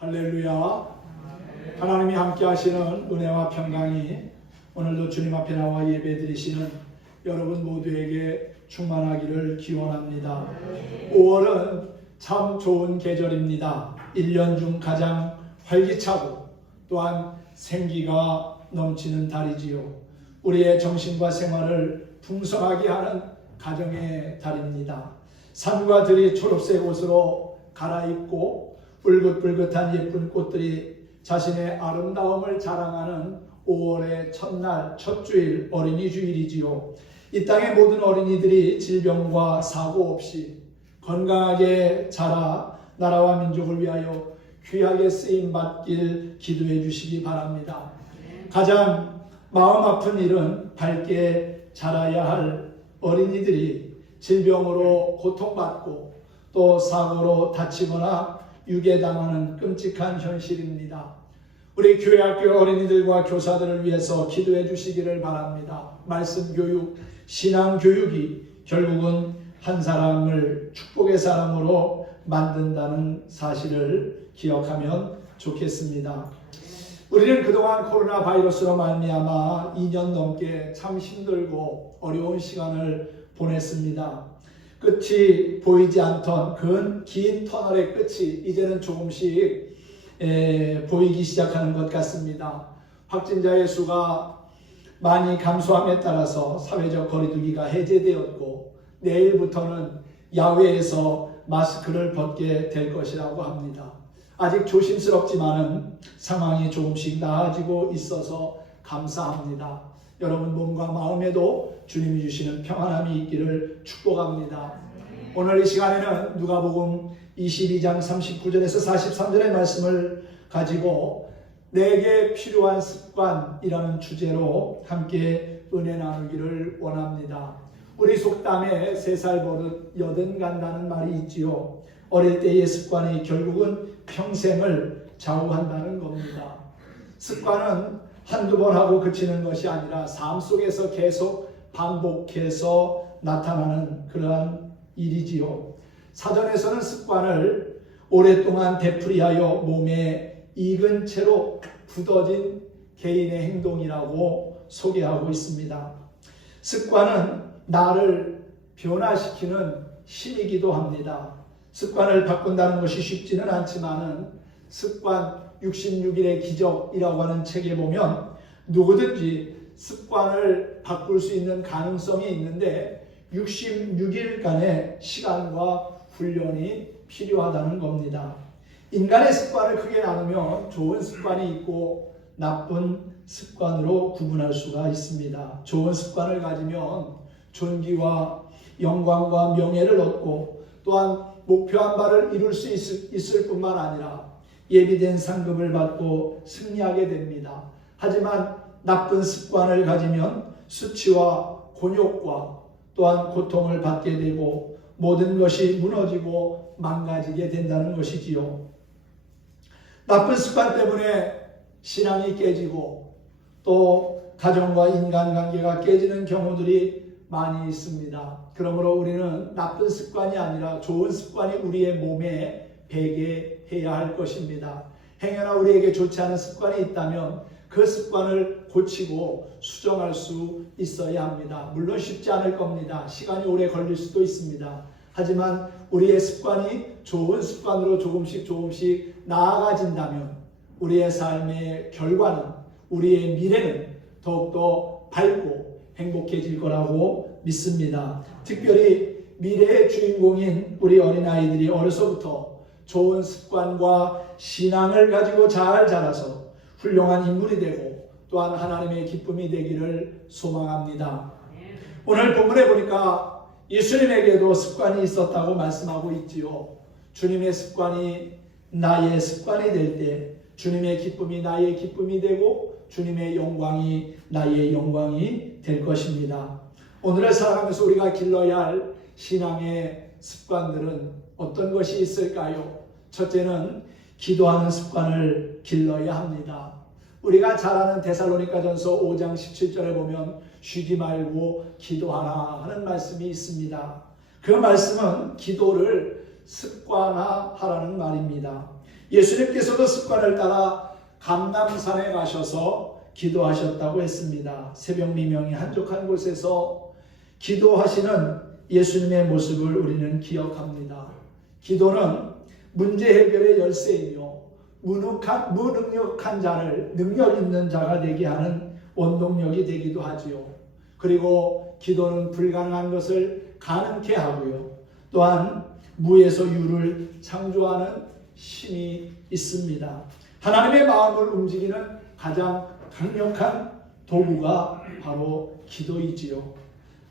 할렐루야. 하나님이 함께 하시는 은혜와 평강이 오늘도 주님 앞에 나와 예배드리시는 여러분 모두에게 충만하기를 기원합니다. 5월은 참 좋은 계절입니다. 1년 중 가장 활기차고 또한 생기가 넘치는 달이지요. 우리의 정신과 생활을 풍성하게 하는 가정의 달입니다. 산과 들이 초록색 옷으로 갈아입고 붉긋붉긋한 예쁜 꽃들이 자신의 아름다움을 자랑하는 5월의 첫날, 첫 주일, 어린이 주일이지요. 이 땅의 모든 어린이들이 질병과 사고 없이 건강하게 자라 나라와 민족을 위하여 귀하게 쓰임받길 기도해 주시기 바랍니다. 가장 마음 아픈 일은 밝게 자라야 할 어린이들이 질병으로 고통받고 또 사고로 다치거나 유괴당하는 끔찍한 현실입니다. 우리 교회 학교 어린이들과 교사들을 위해서 기도해 주시기를 바랍니다. 말씀 교육, 신앙 교육이 결국은 한 사람을 축복의 사람으로 만든다는 사실을 기억하면 좋겠습니다. 우리는 그동안 코로나 바이러스로 말미암아 2년 넘게 참 힘들고 어려운 시간을 보냈습니다. 끝이 보이지 않던 긴 터널의 끝이 이제는 조금씩 보이기 시작하는 것 같습니다. 확진자의 수가 많이 감소함에 따라서 사회적 거리두기가 해제되었고 내일부터는 야외에서 마스크를 벗게 될 것이라고 합니다. 아직 조심스럽지만은 상황이 조금씩 나아지고 있어서 감사합니다. 여러분 몸과 마음에도 주님이 주시는 평안함이 있기를 축복합니다. 오늘 이 시간에는 누가복음 22장 39절에서 43절의 말씀을 가지고 내게 필요한 습관이라는 주제로 함께 은혜 나누기를 원합니다. 우리 속담에 3살 버릇 여든 간다는 말이 있지요. 어릴 때의 습관이 결국은 평생을 좌우한다는 겁니다. 습관은 한두 번 하고 그치는 것이 아니라 삶 속에서 계속 반복해서 나타나는 그러한 일이지요. 사전에서는 습관을 오랫동안 되풀이하여 몸에 익은 채로 굳어진 개인의 행동이라고 소개하고 있습니다. 습관은 나를 변화시키는 힘이기도 합니다. 습관을 바꾼다는 것이 쉽지는 않지만은 습관 66일의 기적이라고 하는 책에 보면 누구든지 습관을 바꿀 수 있는 가능성이 있는데 66일간의 시간과 훈련이 필요하다는 겁니다. 인간의 습관을 크게 나누면 좋은 습관이 있고 나쁜 습관으로 구분할 수가 있습니다. 좋은 습관을 가지면 존귀와 영광과 명예를 얻고 또한 목표한 바를 이룰 수 있을 뿐만 아니라 예비된 상급을 받고 승리하게 됩니다. 하지만 나쁜 습관을 가지면 수치와 곤욕과 또한 고통을 받게 되고 모든 것이 무너지고 망가지게 된다는 것이지요. 나쁜 습관 때문에 신앙이 깨지고 또 가정과 인간관계가 깨지는 경우들이 많이 있습니다. 그러므로 우리는 나쁜 습관이 아니라 좋은 습관이 우리의 몸에 배게 해야 할 것입니다. 행여나 우리에게 좋지 않은 습관이 있다면 그 습관을 고치고 수정할 수 있어야 합니다. 물론 쉽지 않을 겁니다. 시간이 오래 걸릴 수도 있습니다. 하지만 우리의 습관이 좋은 습관으로 조금씩 나아가진다면 우리의 삶의 결과는, 우리의 미래는 더욱더 밝고 행복해질 거라고 믿습니다. 특별히 미래의 주인공인 우리 어린아이들이 어려서부터 좋은 습관과 신앙을 가지고 잘 자라서 훌륭한 인물이 되고 또한 하나님의 기쁨이 되기를 소망합니다. 오늘 본문에 보니까 예수님에게도 습관이 있었다고 말씀하고 있지요. 주님의 습관이 나의 습관이 될 때 주님의 기쁨이 나의 기쁨이 되고 주님의 영광이 나의 영광이 될 것입니다. 오늘을 살아가면서 우리가 길러야 할 신앙의 습관들은 어떤 것이 있을까요? 첫째는 기도하는 습관을 길러야 합니다. 우리가 잘 아는 데살로니가전서 5장 17절에 보면 쉬지 말고 기도하라 하는 말씀이 있습니다. 그 말씀은 기도를 습관화하라는 말입니다. 예수님께서도 습관을 따라 감람산에 가셔서 기도하셨다고 했습니다. 새벽 미명이 한적한 곳에서 기도하시는 예수님의 모습을 우리는 기억합니다. 기도는 문제 해결의 열쇠이며 무능력한 자를 능력 있는 자가 되게 하는 원동력이 되기도 하지요. 그리고 기도는 불가능한 것을 가능케 하고요. 또한 무에서 유를 창조하는 힘이 있습니다. 하나님의 마음을 움직이는 가장 강력한 도구가 바로 기도이지요.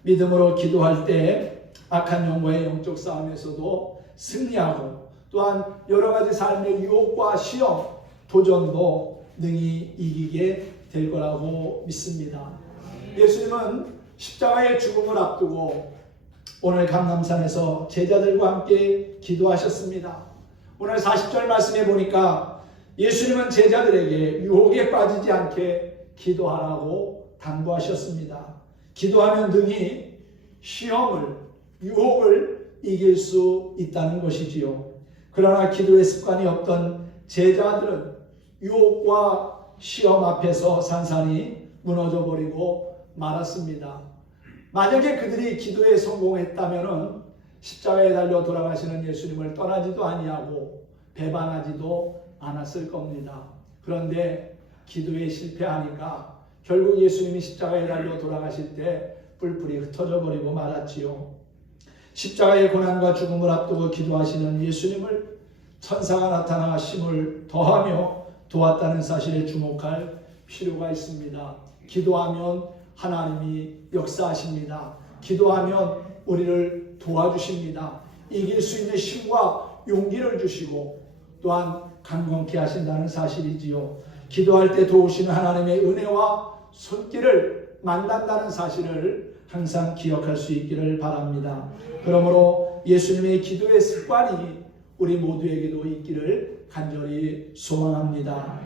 믿음으로 기도할 때 악한 영과의 영적 싸움에서도 승리하고 또한 여러 가지 삶의 유혹과 시험, 도전도 능히 이기게 될 거라고 믿습니다. 예수님은 십자가의 죽음을 앞두고 오늘 감람산에서 제자들과 함께 기도하셨습니다. 오늘 40절 말씀에 보니까 예수님은 제자들에게 유혹에 빠지지 않게 기도하라고 당부하셨습니다. 기도하면 능히 시험을, 유혹을 이길 수 있다는 것이지요. 그러나 기도의 습관이 없던 제자들은 유혹과 시험 앞에서 산산이 무너져 버리고 말았습니다. 만약에 그들이 기도에 성공했다면 십자가에 달려 돌아가시는 예수님을 떠나지도 아니하고 배반하지도 않았을 겁니다. 그런데 기도에 실패하니까 결국 예수님이 십자가에 달려 돌아가실 때 뿔뿔이 흩어져 버리고 말았지요. 십자가의 고난과 죽음을 앞두고 기도하시는 예수님을 천사가 나타나 힘을 더하며 도왔다는 사실에 주목할 필요가 있습니다. 기도하면 하나님이 역사하십니다. 기도하면 우리를 도와주십니다. 이길 수 있는 힘과 용기를 주시고 또한 강건케 하신다는 사실이지요. 기도할 때 도우시는 하나님의 은혜와 손길을 만난다는 사실을 항상 기억할 수 있기를 바랍니다. 그러므로 예수님의 기도의 습관이 우리 모두에게도 있기를 간절히 소망합니다.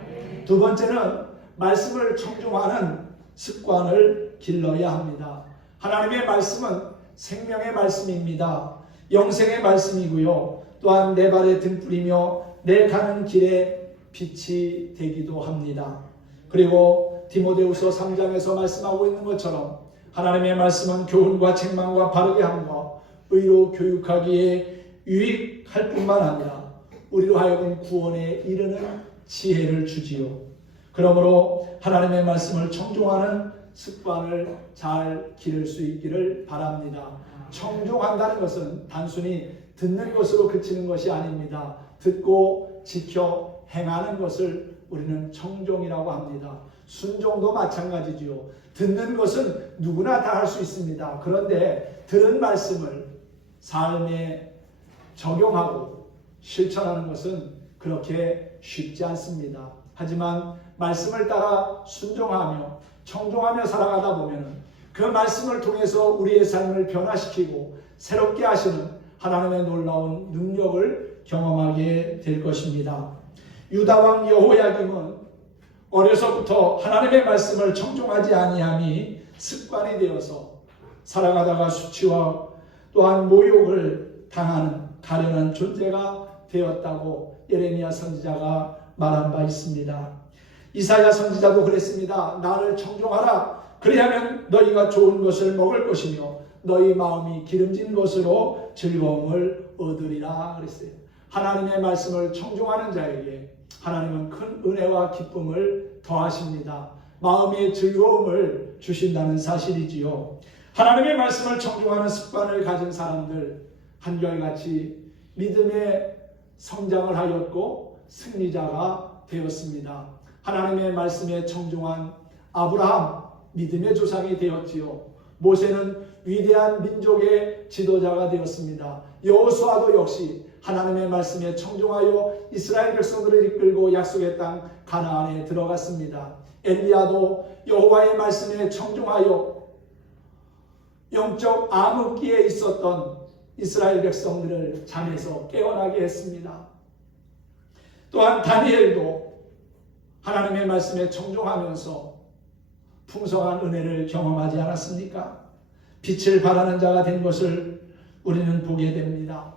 두 번째는 말씀을 청중하는 습관을 길러야 합니다. 하나님의 말씀은 생명의 말씀입니다. 영생의 말씀이고요. 또한 내 발에 등불이며 내 가는 길에 빛이 되기도 합니다. 그리고 디모데후서 3장에서 말씀하고 있는 것처럼 하나님의 말씀은 교훈과 책망과 바르게 함과 의로 교육하기에 유익할 뿐만 아니라 우리로 하여금 구원에 이르는 지혜를 주지요. 그러므로 하나님의 말씀을 청종하는 습관을 잘 기를 수 있기를 바랍니다. 청종한다는 것은 단순히 듣는 것으로 그치는 것이 아닙니다. 듣고 지켜 행하는 것을 우리는 청종이라고 합니다. 순종도 마찬가지지요. 듣는 것은 누구나 다 할 수 있습니다. 그런데 들은 말씀을 삶에 적용하고 실천하는 것은 그렇게 쉽지 않습니다. 하지만 말씀을 따라 순종하며 청종하며 살아가다 보면 그 말씀을 통해서 우리의 삶을 변화시키고 새롭게 하시는 하나님의 놀라운 능력을 경험하게 될 것입니다. 유다왕 여호야김은 어려서부터 하나님의 말씀을 청종하지 아니함이 습관이 되어서 살아가다가 수치와 또한 모욕을 당하는 가련한 존재가 되었다고 예레미야 선지자가 말한 바 있습니다. 이사야 선지자도 그랬습니다. 나를 청종하라. 그리하면 너희가 좋은 것을 먹을 것이며 너희 마음이 기름진 것으로 즐거움을 얻으리라 그랬어요. 하나님의 말씀을 청종하는 자에게 하나님은 큰 은혜와 기쁨을 더하십니다. 마음의 즐거움을 주신다는 사실이지요. 하나님의 말씀을 청종하는 습관을 가진 사람들 한결같이 믿음의 성장을 하였고 승리자가 되었습니다. 하나님의 말씀에 청종한 아브라함 믿음의 조상이 되었지요. 모세는 위대한 민족의 지도자가 되었습니다. 여호수아도 역시 하나님의 말씀에 청종하여 이스라엘 백성들을 이끌고 약속의 땅 가나안에 들어갔습니다. 엘리야도 여호와의 말씀에 청종하여 영적 암흑기에 있었던 이스라엘 백성들을 잠에서 깨어나게 했습니다. 또한 다니엘도 하나님의 말씀에 청종하면서 풍성한 은혜를 경험하지 않았습니까? 빛을 발하는 자가 된 것을 우리는 보게 됩니다.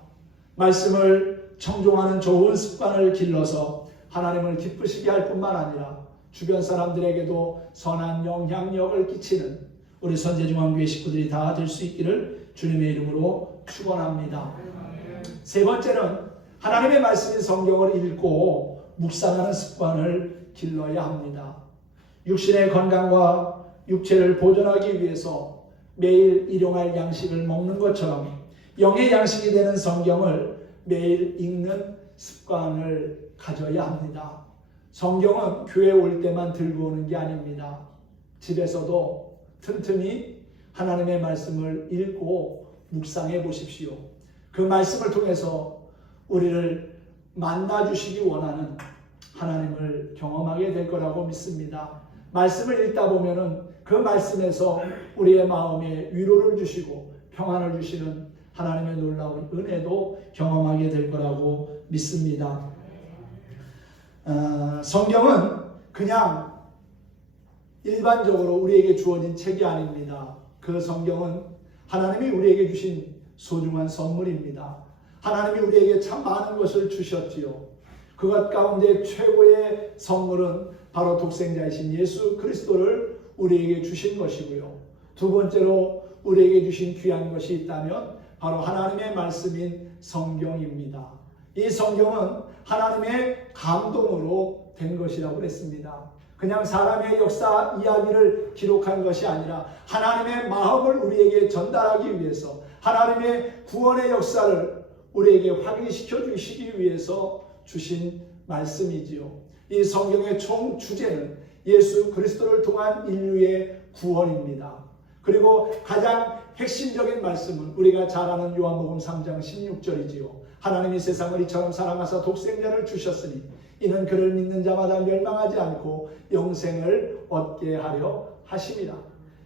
말씀을 청종하는 좋은 습관을 길러서 하나님을 기쁘시게 할 뿐만 아니라 주변 사람들에게도 선한 영향력을 끼치는 우리 선제중앙교회 식구들이 다 될 수 있기를 주님의 이름으로 축원합니다. 세 번째는 하나님의 말씀인 성경을 읽고 묵상하는 습관을 길러야 합니다. 육신의 건강과 육체를 보존하기 위해서 매일 일용할 양식을 먹는 것처럼 영의 양식이 되는 성경을 매일 읽는 습관을 가져야 합니다. 성경은 교회 올 때만 들고 오는 게 아닙니다. 집에서도 틈틈이 하나님의 말씀을 읽고 묵상해 보십시오. 그 말씀을 통해서 우리를 만나주시기 원하는 하나님을 경험하게 될 거라고 믿습니다. 말씀을 읽다 보면은 그 말씀에서 우리의 마음에 위로를 주시고 평안을 주시는 하나님의 놀라운 은혜도 경험하게 될 거라고 믿습니다. 성경은 그냥 일반적으로 우리에게 주어진 책이 아닙니다. 그 성경은 하나님이 우리에게 주신 소중한 선물입니다. 하나님이 우리에게 참 많은 것을 주셨지요. 그것 가운데 최고의 선물은 바로 독생자이신 예수 그리스도를 우리에게 주신 것이고요. 두 번째로 우리에게 주신 귀한 것이 있다면 바로 하나님의 말씀인 성경입니다. 이 성경은 하나님의 감동으로 된 것이라고 했습니다. 그냥 사람의 역사 이야기를 기록한 것이 아니라 하나님의 마음을 우리에게 전달하기 위해서 하나님의 구원의 역사를 우리에게 확인시켜 주시기 위해서 주신 말씀이지요. 이 성경의 총 주제는 예수 그리스도를 통한 인류의 구원입니다. 그리고 가장 핵심적인 말씀은 우리가 잘 아는 요한복음 3장 16절이지요. 하나님이 세상을 이처럼 사랑하사 독생자를 주셨으니 이는 그를 믿는 자마다 멸망하지 않고 영생을 얻게 하려 하심이라.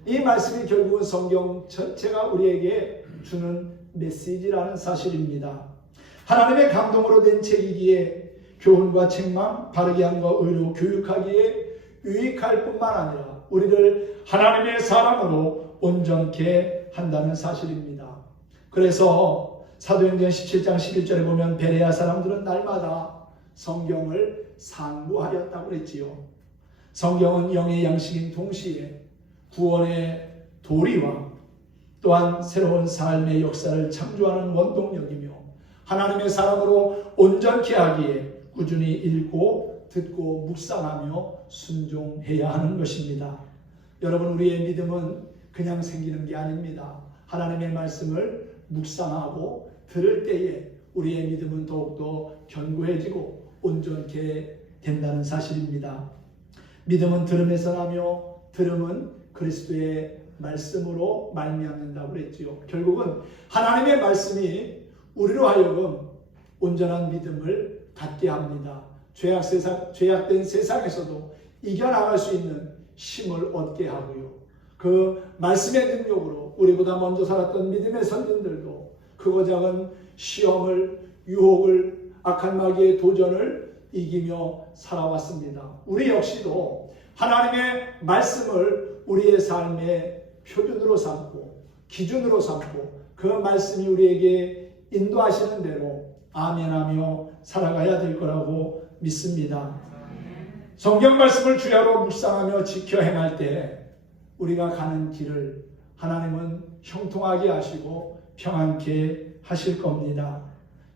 이 말씀이 결국은 성경 전체가 우리에게 주는 메시지라는 사실입니다. 하나님의 감동으로 된 책이기에 교훈과 책망, 바르게 함과 의로 교육하기에 유익할 뿐만 아니라 우리를 하나님의 사람으로 온전케 한다는 사실입니다. 그래서 사도행전 17장 11절에 보면 베레아 사람들은 날마다 성경을 상고하였다고 그랬지요. 성경은 영의 양식인 동시에 구원의 도리와 또한 새로운 삶의 역사를 창조하는 원동력이며 하나님의 사람으로 온전케 하기에 꾸준히 읽고 듣고 묵상하며 순종해야 하는 것입니다. 여러분, 우리의 믿음은 그냥 생기는 게 아닙니다. 하나님의 말씀을 묵상하고 들을 때에 우리의 믿음은 더욱더 견고해지고 온전케 된다는 사실입니다. 믿음은 들음에서 나며 들음은 그리스도의 말씀으로 말미암는다고 그랬지요. 결국은 하나님의 말씀이 우리로 하여금 온전한 믿음을 갖게 합니다. 죄악된 세상에서도 이겨나갈 수 있는 힘을 얻게 하고요. 그 말씀의 능력으로 우리보다 먼저 살았던 믿음의 선진들도 크고 작은 시험을, 유혹을, 악한 마귀의 도전을 이기며 살아왔습니다. 우리 역시도 하나님의 말씀을 우리의 삶의 표준으로 삼고 기준으로 삼고 그 말씀이 우리에게 인도하시는 대로 아멘하며 살아가야 될 거라고 믿습니다. 성경 말씀을 주야로 묵상하며 지켜 행할 때 우리가 가는 길을 하나님은 형통하게 하시고 평안케 하실 겁니다.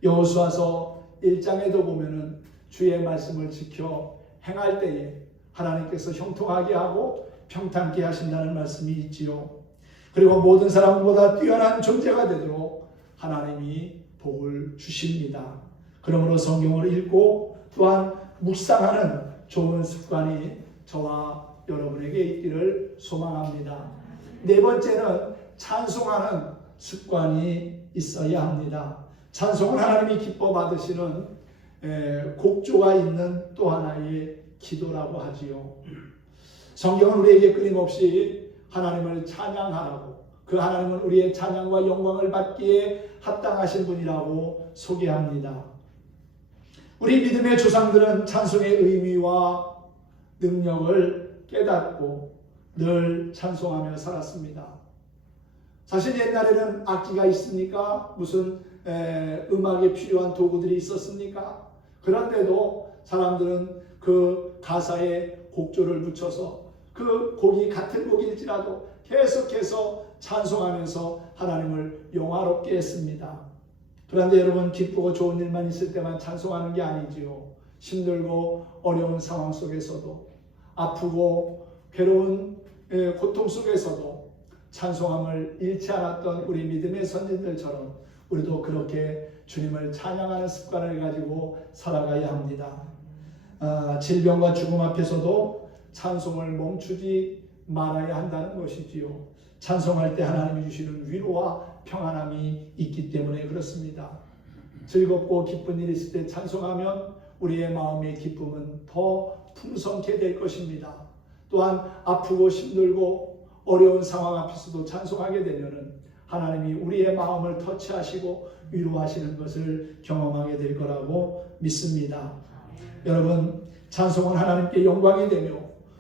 여호수아서 1장에도 보면은 주의 말씀을 지켜 행할 때에 하나님께서 형통하게 하고 평탄케 하신다는 말씀이 있지요. 그리고 모든 사람보다 뛰어난 존재가 되도록 하나님이 복을 주십니다. 그러므로 성경을 읽고 또한 묵상하는 좋은 습관이 저와 여러분에게 있기를 소망합니다. 네 번째는 찬송하는 습관이 있어야 합니다. 찬송은 하나님이 기뻐 받으시는 곡조가 있는 또 하나의 기도라고 하지요. 성경은 우리에게 끊임없이 하나님을 찬양하라고, 그 하나님은 우리의 찬양과 영광을 받기에 합당하신 분이라고 소개합니다. 우리 믿음의 조상들은 찬송의 의미와 능력을 깨닫고 늘 찬송하며 살았습니다. 사실 옛날에는 악기가 있습니까? 무슨 음악에 필요한 도구들이 있었습니까? 그런데도 사람들은 그 가사에 곡조를 붙여서 그 곡이 같은 곡일지라도 계속해서 찬송하면서 하나님을 영화롭게 했습니다. 그런데 여러분, 기쁘고 좋은 일만 있을 때만 찬송하는 게 아니지요. 힘들고 어려운 상황 속에서도, 아프고 괴로운 고통 속에서도 찬송함을 잃지 않았던 우리 믿음의 선진들처럼 우리도 그렇게 주님을 찬양하는 습관을 가지고 살아가야 합니다. 질병과 죽음 앞에서도 찬송을 멈추지 말아야 한다는 것이지요. 찬송할 때 하나님이 주시는 위로와 평안함이 있기 때문에 그렇습니다. 즐겁고 기쁜 일이 있을 때 찬송하면 우리의 마음의 기쁨은 더 풍성케 될 것입니다. 또한 아프고 힘들고 어려운 상황 앞에서도 찬송하게 되면은 하나님이 우리의 마음을 터치하시고 위로하시는 것을 경험하게 될 거라고 믿습니다. 여러분, 찬송은 하나님께 영광이 되며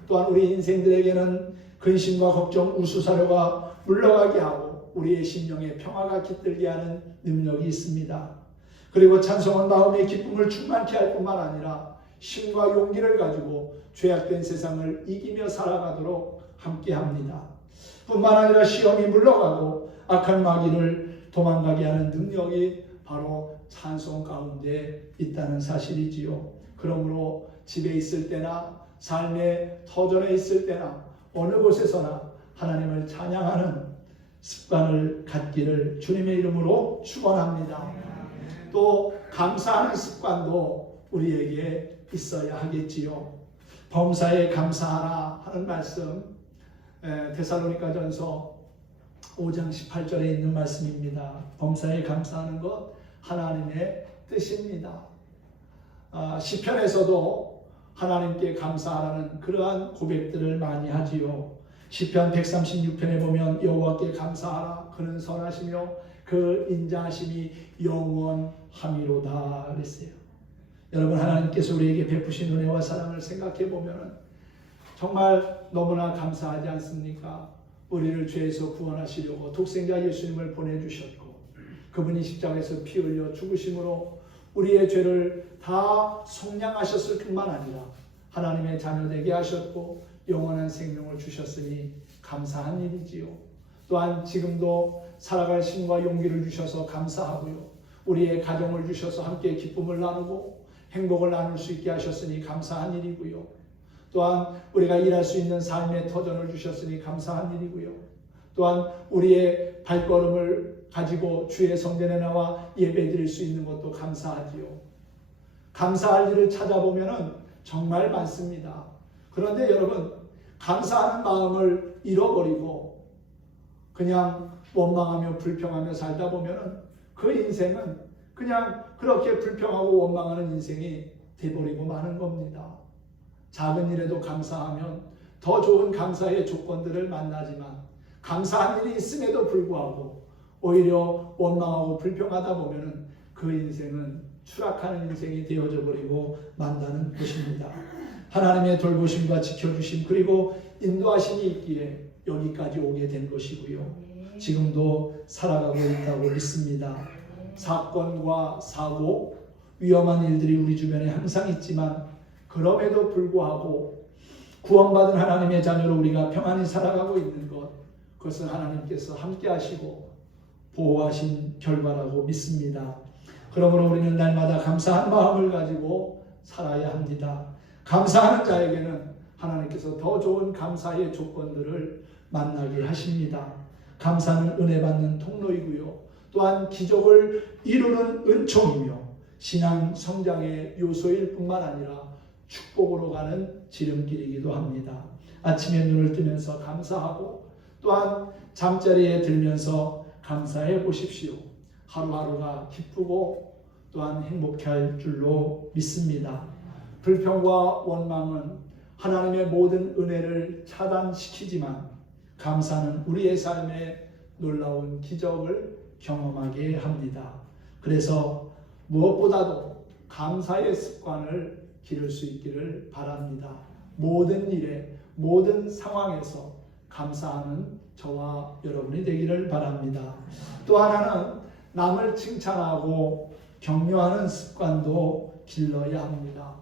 또한 우리 인생들에게는 근심과 걱정, 우수사료가 물러가게 하고 우리의 심령에 평화가 깃들게 하는 능력이 있습니다. 그리고 찬송은 마음의 기쁨을 충만케 할 뿐만 아니라 힘과 용기를 가지고 죄악된 세상을 이기며 살아가도록 함께합니다. 뿐만 아니라 시험이 물러가고 악한 마귀를 도망가게 하는 능력이 바로 찬송 가운데 있다는 사실이지요. 그러므로 집에 있을 때나 삶의 터전에 있을 때나 어느 곳에서나 하나님을 찬양하는 습관을 갖기를 주님의 이름으로 축원합니다. 또 감사하는 습관도 우리에게 있어야 하겠지요. 범사에 감사하라 하는 말씀, 데살로니가전서 5장 18절에 있는 말씀입니다. 범사에 감사하는 것 하나님의 뜻입니다. 시편에서도 하나님께 감사하라는 그러한 고백들을 많이 하지요. 시편 136편에 보면 여호와께 감사하라, 그는 선하시며 그 인자하심이 영원함이로다 그랬어요. 여러분, 하나님께서 우리에게 베푸신 은혜와 사랑을 생각해 보면 정말 너무나 감사하지 않습니까? 우리를 죄에서 구원하시려고 독생자 예수님을 보내주셨고 그분이 십자가에서 피 흘려 죽으심으로 우리의 죄를 다 속량하셨을 뿐만 아니라 하나님의 자녀 되게 하셨고 영원한 생명을 주셨으니 감사한 일이지요. 또한 지금도 살아갈 힘과 용기를 주셔서 감사하고요. 우리의 가정을 주셔서 함께 기쁨을 나누고 행복을 나눌 수 있게 하셨으니 감사한 일이고요. 또한 우리가 일할 수 있는 삶의 터전을 주셨으니 감사한 일이고요. 또한 우리의 발걸음을 가지고 주의 성전에 나와 예배드릴 수 있는 것도 감사하지요. 감사할 일을 찾아보면 정말 많습니다. 그런데 여러분, 감사하는 마음을 잃어버리고 그냥 원망하며 불평하며 살다 보면 그 인생은 그냥 그렇게 불평하고 원망하는 인생이 돼버리고 마는 겁니다. 작은 일에도 감사하면 더 좋은 감사의 조건들을 만나지만 감사한 일이 있음에도 불구하고 오히려 원망하고 불평하다 보면 그 인생은 추락하는 인생이 되어져 버리고 만다는 것입니다. 하나님의 돌보심과 지켜주심 그리고 인도하심이 있기에 여기까지 오게 된 것이고요. 지금도 살아가고 있다고 믿습니다. 사건과 사고, 위험한 일들이 우리 주변에 항상 있지만 그럼에도 불구하고 구원받은 하나님의 자녀로 우리가 평안히 살아가고 있는 것, 그것은 하나님께서 함께 하시고 보호하신 결과라고 믿습니다. 그러므로 우리는 날마다 감사한 마음을 가지고 살아야 합니다. 감사하는 자에게는 하나님께서 더 좋은 감사의 조건들을 만나게 하십니다. 감사는 은혜 받는 통로이고요. 또한 기적을 이루는 은총이며 신앙 성장의 요소일 뿐만 아니라 축복으로 가는 지름길이기도 합니다. 아침에 눈을 뜨면서 감사하고 또한 잠자리에 들면서 감사해 보십시오. 하루하루가 기쁘고 또한 행복해 할 줄로 믿습니다. 불평과 원망은 하나님의 모든 은혜를 차단시키지만 감사는 우리의 삶에 놀라운 기적을 경험하게 합니다. 그래서 무엇보다도 감사의 습관을 기를 수 있기를 바랍니다. 모든 일에, 모든 상황에서 감사하는 저와 여러분이 되기를 바랍니다. 또 하나는 남을 칭찬하고 격려하는 습관도 길러야 합니다.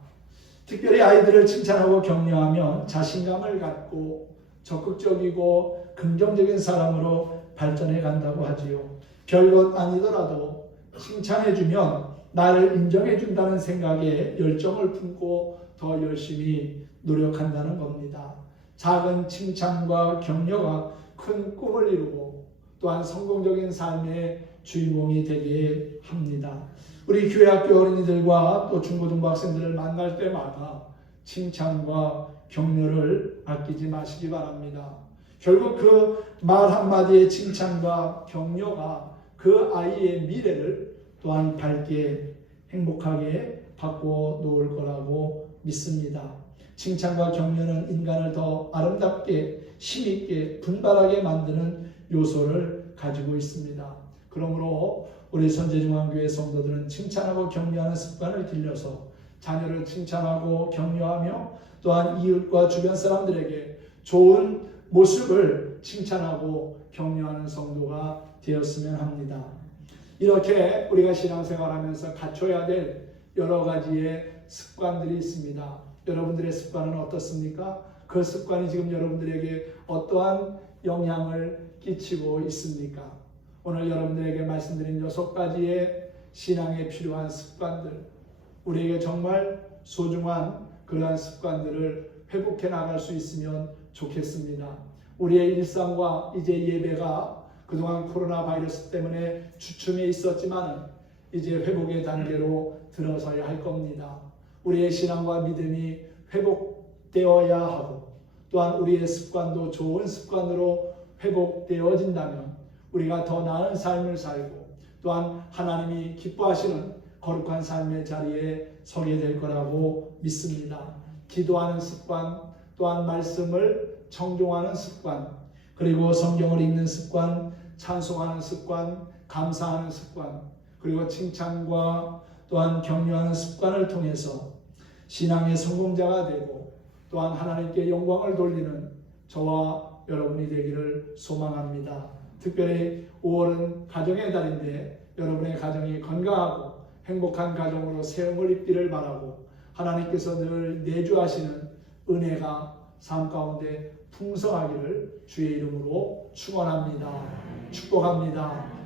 특별히 아이들을 칭찬하고 격려하면 자신감을 갖고 적극적이고 긍정적인 사람으로 발전해 간다고 하지요. 별것 아니더라도 칭찬해주면 나를 인정해준다는 생각에 열정을 품고 더 열심히 노력한다는 겁니다. 작은 칭찬과 격려가 큰 꿈을 이루고 또한 성공적인 삶의 주인공이 되게 합니다. 우리 교회 학교 어린이들과 또 중고등부 학생들을 만날 때마다 칭찬과 격려를 아끼지 마시기 바랍니다. 결국 그 말 한마디의 칭찬과 격려가 그 아이의 미래를 또한 밝게 행복하게 바꿔 놓을 거라고 믿습니다. 칭찬과 격려는 인간을 더 아름답게 힘있게 분발하게 만드는 요소를 가지고 있습니다. 그러므로 우리 선제중앙교회 성도들은 칭찬하고 격려하는 습관을 길러서 자녀를 칭찬하고 격려하며 또한 이웃과 주변 사람들에게 좋은 모습을 칭찬하고 격려하는 성도가 되었으면 합니다. 이렇게 우리가 신앙생활하면서 갖춰야 될 여러 가지의 습관들이 있습니다. 여러분들의 습관은 어떻습니까? 그 습관이 지금 여러분들에게 어떠한 영향을 끼치고 있습니까? 오늘 여러분들에게 말씀드린 6가지의 신앙에 필요한 습관들, 우리에게 정말 소중한 그러한 습관들을 회복해 나갈 수 있으면 좋겠습니다. 우리의 일상과 이제 예배가 그동안 코로나 바이러스 때문에 주춤해 있었지만 이제 회복의 단계로 들어서야 할 겁니다. 우리의 신앙과 믿음이 회복되어야 하고 또한 우리의 습관도 좋은 습관으로 회복되어진다면 우리가 더 나은 삶을 살고 또한 하나님이 기뻐하시는 거룩한 삶의 자리에 서게 될 거라고 믿습니다. 기도하는 습관, 또한 말씀을 청종하는 습관, 그리고 성경을 읽는 습관, 찬송하는 습관, 감사하는 습관, 그리고 칭찬과 또한 격려하는 습관을 통해서 신앙의 성공자가 되고 또한 하나님께 영광을 돌리는 저와 여러분이 되기를 소망합니다. 특별히 5월은 가정의 달인데 여러분의 가정이 건강하고 행복한 가정으로 세움을 입기를 바라고 하나님께서 늘 내주하시는 은혜가 삶 가운데 풍성하기를 주의 이름으로 축원합니다. 축복합니다.